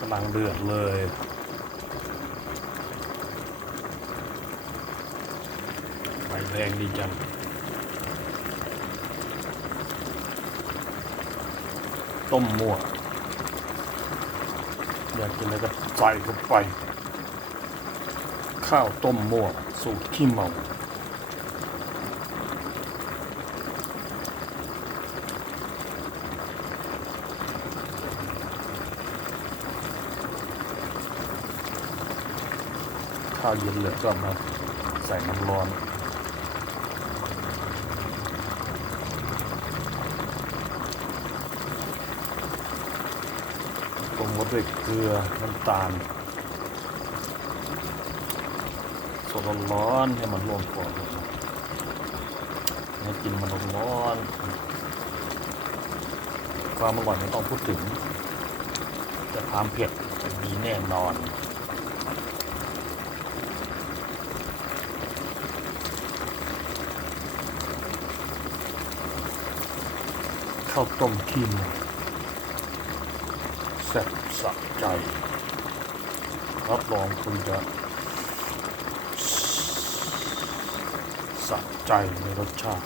กำลังเดือดเลย ไฟแรงดีจังต้มมั่วอยากกินอะไรก็ใส่เข้าไป ข้าวต้มมั่วสูตรขี้เมา ข้าวเย็นเหลือก็มาใส่น้ำร้อนปรุงรสด้วยเกลือน้ำตาลสดร้อนให้มันรวมก่อนให้กินมันร้อนความอร่อยไม่ต้องพูดถึงแต่ความเผ็ดมีแน่นอน ข้าวต้มขี้หมูแซ่บสะใจ รับรองคุณจะสะใจในรสชาติ